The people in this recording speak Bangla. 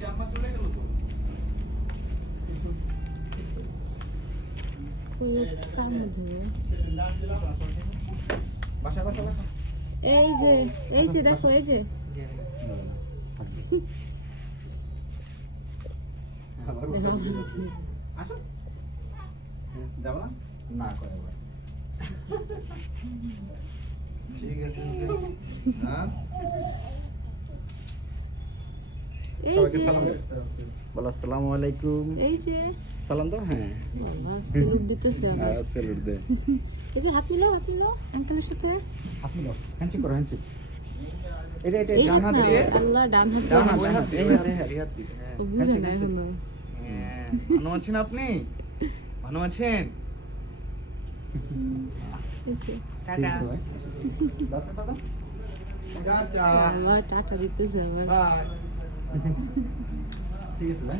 জাম্মা চলে গেল তো। বাসা বাসা বাসা। এই যে দেখো এই যে আসো। যাবো না? না করে ভাই। ঠিক আছে। হ্যাঁ। এই সবাইকে যে সালাম দে। বলো আসসালামু আলাইকুম। এই যে সালাম দাও। হ্যাঁ। বাবা স্যালুট দিতেছে আবার। স্যালুট দে। এই যে হাত মিলাও আঙ্কেলের সাথে। হাত মিলাও। হ্যান্ডশেক করো হ্যান্ডশেক। এটা এই ডান হাত না, দিয়ে। আল্লাহ ডান হাত ডান হাত, দিয়ে। ডান হাত। এই হাত দিয়ে। হ্যাঁ। ও বুঝে না হ্যান্ডশেক। এখনো। হ্যাঁ। ভালো আছেন আপনি? ভালো আছেন? এই যে টাটা। দাদা। টাটা। বাবা টাটা দিতেছে আবার। বাই। ঠিক আছে ভাই।